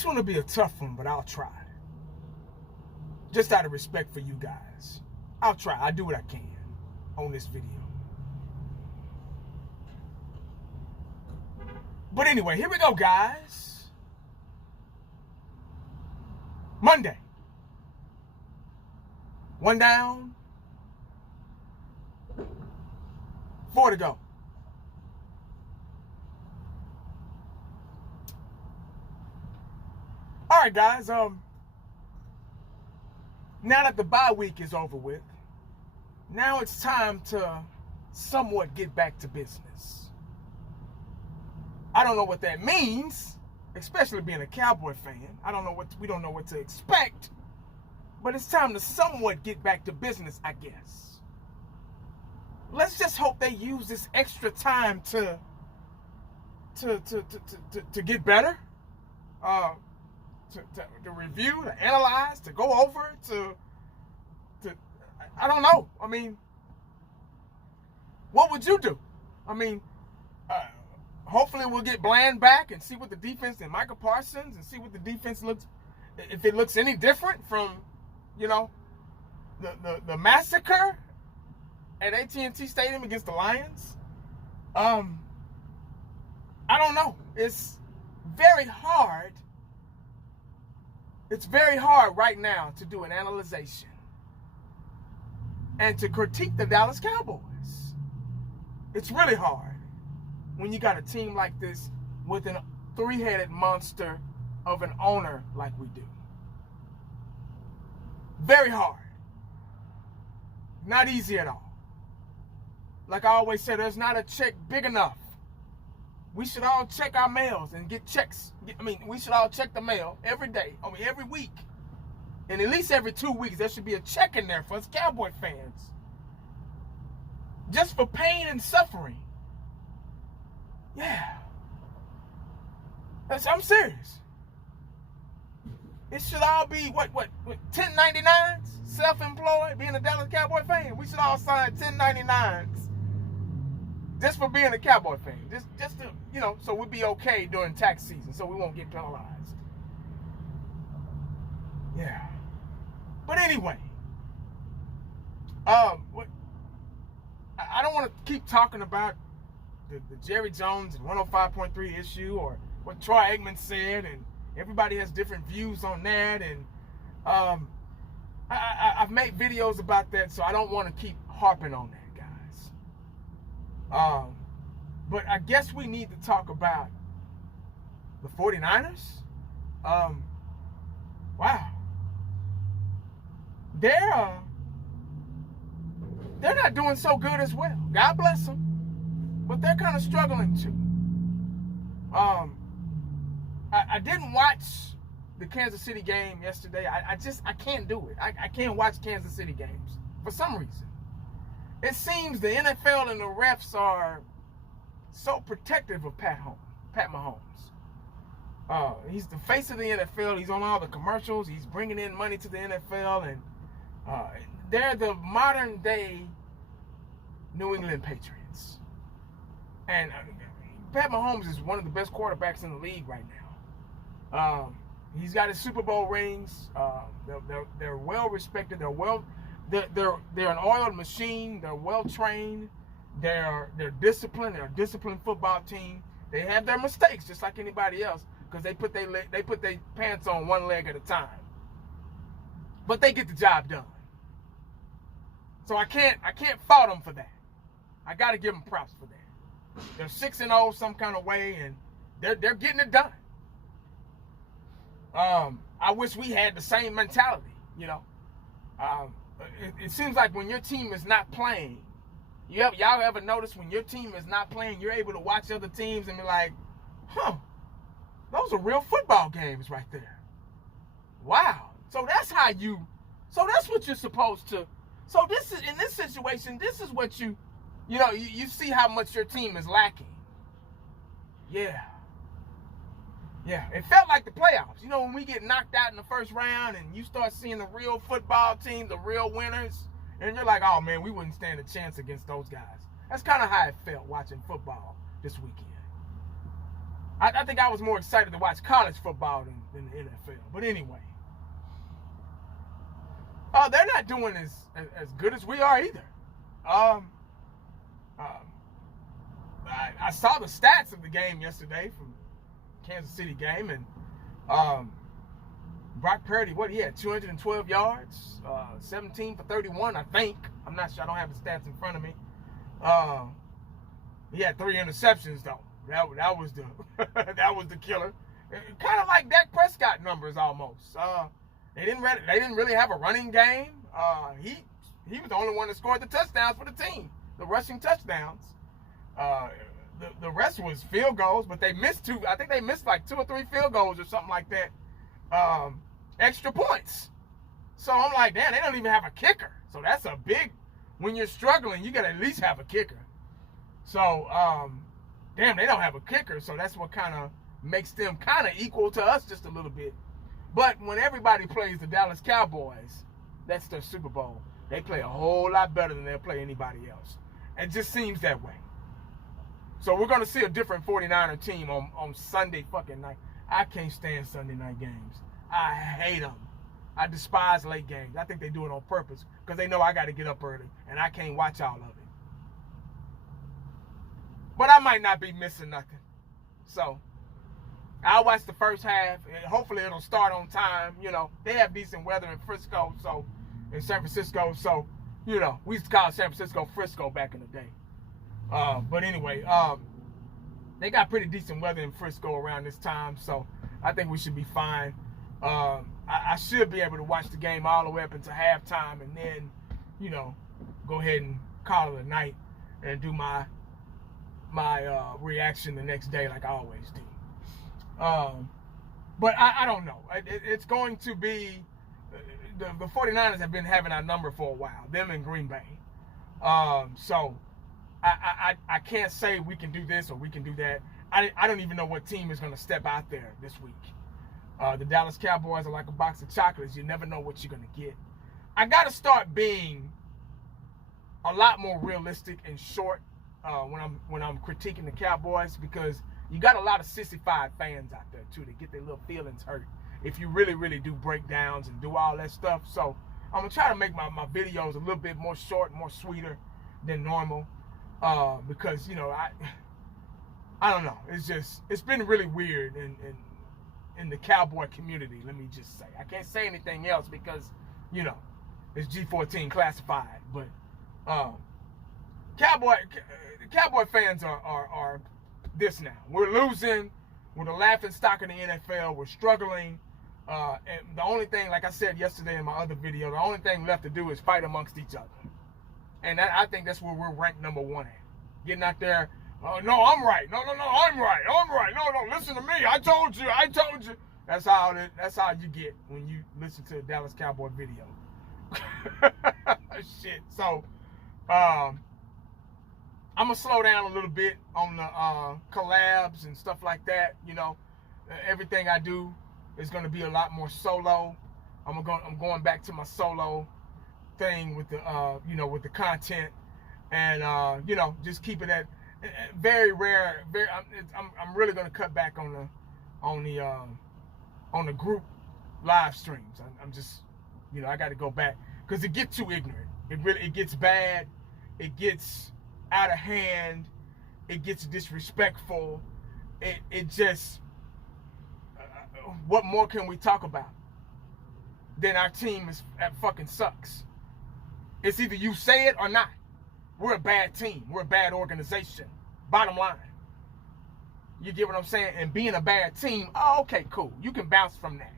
This one will be a tough one, but I'll try. Just out of respect for you guys. I'll try. I'll do what I can on this video. But anyway, here we go, guys. Monday. 1 down. 4 to go. All right, guys. Now that the bye week is over with, now it's time to somewhat get back to business. I don't know what that means, especially being a Cowboy fan. We don't know what to expect, but it's time to somewhat get back to business, I guess. Let's just hope they use this extra time to get better, to review, to analyze, to go over, I don't know. I mean, what would you do? I mean, hopefully we'll get Bland back and see what the defense and Micah Parsons and see what the defense looks, if it looks any different from, the massacre at AT&T Stadium against the Lions. I don't know. It's very hard. It's very hard right now to do an analyzation and to critique the Dallas Cowboys. It's really hard when you got a team like this with a three-headed monster of an owner like we do. Very hard. Not easy at all. Like I always say, there's not a check big enough. We should all check our mails and get checks. We should all check the mail every day, every week. And at least every 2 weeks, there should be a check in there for us Cowboy fans. Just for pain and suffering. Yeah. I'm serious. It should all be, what 1099s? Self-employed, being a Dallas Cowboy fan. We should all sign 1099s. Just for being a Cowboy fan. Just to, so we'll be okay during tax season, so we won't get penalized. Yeah. But anyway, I don't want to keep talking about the Jerry Jones and 105.3 issue or what Troy Aikman said, and everybody has different views on that, and I've made videos about that, so I don't want to keep harping on that, guys. But I guess we need to talk about the 49ers. Wow. They're not doing so good as well. God bless them. But they're kind of struggling too. I didn't watch the Kansas City game yesterday. I can't do it. I can't watch Kansas City games for some reason. It seems the NFL and the refs are so protective of Pat Mahomes. He's the face of the NFL. He's on all the commercials. He's bringing in money to the NFL, and they're the modern day New England Patriots. And Pat Mahomes is one of the best quarterbacks in the league right now. He's got his Super Bowl rings. They're well respected. They're an oiled machine. They're well trained. They're disciplined. They're a disciplined football team. They have their mistakes just like anybody else because they put their pants on one leg at a time. But they get the job done. So I can't fault them for that. I got to give them props for that. They're 6-0 some kind of way, and they're getting it done. I wish we had the same mentality, It seems like when your team is not playing, y'all ever notice when your team is not playing, you're able to watch other teams and be like, those are real football games right there. Wow. So that's what you're supposed to. So in this situation, this is what you see how much your team is lacking. Yeah. Yeah, it felt like the playoffs. When we get knocked out in the first round and you start seeing the real football team, the real winners, and you're like, oh man, we wouldn't stand a chance against those guys. That's kind of how it felt watching football this weekend. I think I was more excited to watch college football than the NFL. But anyway, they're not doing as good as we are either. I saw the stats of the game yesterday from Kansas City game, and Brock Purdy, he had 212 yards, 17 for 31, I think. I'm not sure. I don't have the stats in front of me. He had 3 interceptions though. That was the that was the killer. Kind of like Dak Prescott numbers almost. They didn't really have a running game. He was the only one that scored the touchdowns for the team, the rushing touchdowns. The rest was field goals, but they missed 2. I think they missed like 2 or 3 field goals or something like that. Extra points. So I'm like, damn, they don't even have a kicker. So that's a big. When you're struggling, you got to at least have a kicker. So, damn, they don't have a kicker. So that's what kind of makes them kind of equal to us just a little bit. But when everybody plays the Dallas Cowboys, that's their Super Bowl. They play a whole lot better than they'll play anybody else. It just seems that way. So we're going to see a different 49er team on Sunday fucking night. I can't stand Sunday night games. I hate them. I despise late games. I think they do it on purpose because they know I got to get up early and I can't watch all of it. But I might not be missing nothing. So I'll watch the first half. And hopefully it'll start on time. You know, they have decent weather in Frisco, so in San Francisco. So, you know, we used to call San Francisco Frisco back in the day. But anyway, they got pretty decent weather in Frisco around this time, so I think we should be fine. I should be able to watch the game all the way up into halftime and then, you know, go ahead and call it a night and do my reaction the next day like I always do. But I don't know. It's going to be, the 49ers have been having our number for a while, them in Green Bay. So I can't say we can do this or we can do that. I don't even know what team is going to step out there this week. The Dallas Cowboys are like a box of chocolates. You never know what you're going to get. I got to start being a lot more realistic and short when I'm critiquing the Cowboys, because you got a lot of sissified fans out there too that get their little feelings hurt if you really do breakdowns and do all that stuff. So I'm gonna try to make my videos a little bit more short, more sweeter than normal, because, you know, I don't know. It's been really weird in the Cowboy community. Let me just say, I can't say anything else because, you know, it's G14 classified. But Cowboy fans are this now. We're losing. We're the laughing stock of the NFL. We're struggling. And the only thing, like I said yesterday in my other video, the only thing left to do is fight amongst each other. And I think that's where we're ranked number 1 at. Getting out there, no, I'm right. No, I'm right. No, listen to me. I told you. That's how you get when you listen to a Dallas Cowboy video. Shit. So, I'm gonna slow down a little bit on the collabs and stuff like that. You know, everything I do is gonna be a lot more solo. I'm going back to my solo thing with the with the content, and you know, just keep it at very rare. I'm really gonna cut back on the group live streams. I'm just, you know, I got to go back because it gets too ignorant. It gets bad. It gets out of hand. It gets disrespectful. It just, what more can we talk about than our team fucking sucks? It's either you say it or not. We're a bad team. We're a bad organization. Bottom line. You get what I'm saying? And being a bad team, oh, okay, cool. You can bounce from that.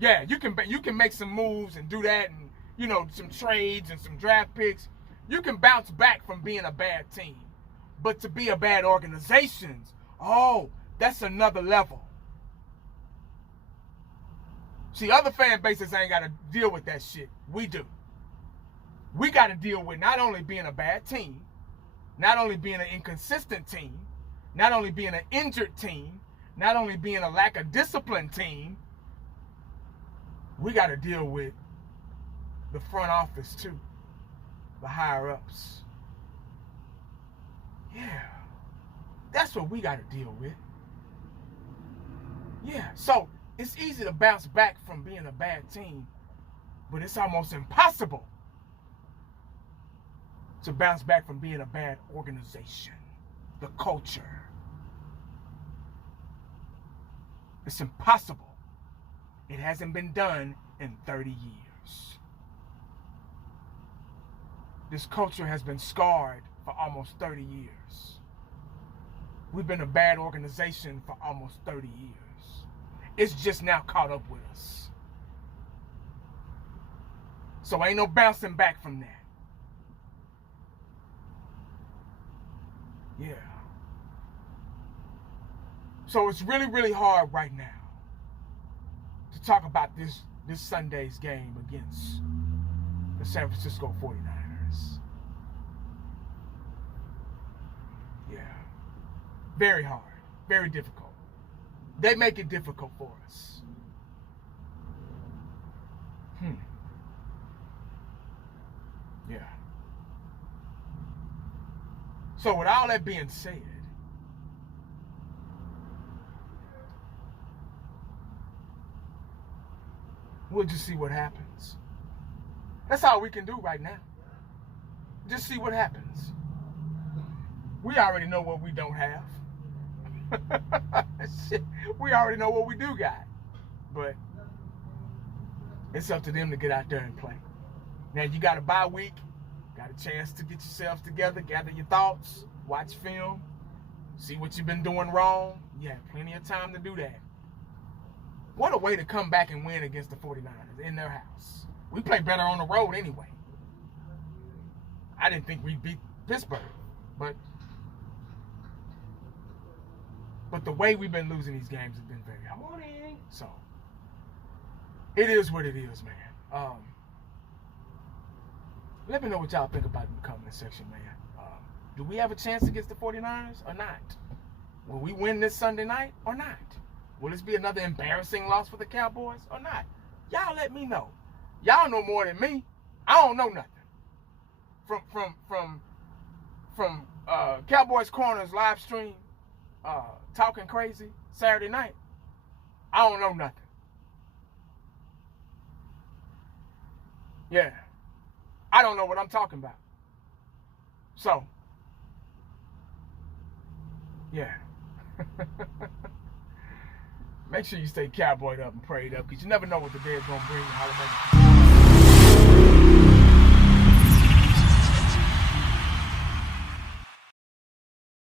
Yeah, you can make some moves and do that, and, you know, some trades and some draft picks. You can bounce back from being a bad team. But to be a bad organization, oh, that's another level. See, other fan bases ain't got to deal with that shit. We do. We got to deal with not only being a bad team, not only being an inconsistent team, not only being an injured team, not only being a lack of discipline team, we got to deal with the front office too, the higher ups. Yeah, that's what we got to deal with. Yeah, so it's easy to bounce back from being a bad team, but it's almost impossible to bounce back from being a bad organization, the culture. It's impossible. It hasn't been done in 30 years. This culture has been scarred for almost 30 years. We've been a bad organization for almost 30 years. It's just now caught up with us. So ain't no bouncing back from that. Yeah. So it's really, really hard right now to talk about this Sunday's game against the San Francisco 49ers. Yeah. Very hard. Very difficult. They make it difficult for us. Yeah. So with all that being said, we'll just see what happens. That's all we can do right now. Just see what happens. We already know what we don't have. Shit, we already know what we do got. But it's up to them to get out there and play. Now you got a bye week, got a chance to get yourselves together, gather your thoughts, watch film, see what you've been doing wrong. You have plenty of time to do that. What a way to come back and win against the 49ers in their house. We play better on the road anyway. I didn't think we'd beat Pittsburgh, but the way we've been losing these games has been very hard. So it is what it is, man. Let me know what y'all think about it in the comment section, man. Do we have a chance against the 49ers or not? Will we win this Sunday night or not? Will this be another embarrassing loss for the Cowboys or not? Y'all let me know. Y'all know more than me. I don't know nothing. From Cowboys Corner's live stream, talking crazy Saturday night, I don't know nothing. Yeah. I don't know what I'm talking about. So, yeah. Make sure you stay cowboyed up and prayed up, because you never know what the day is going to bring.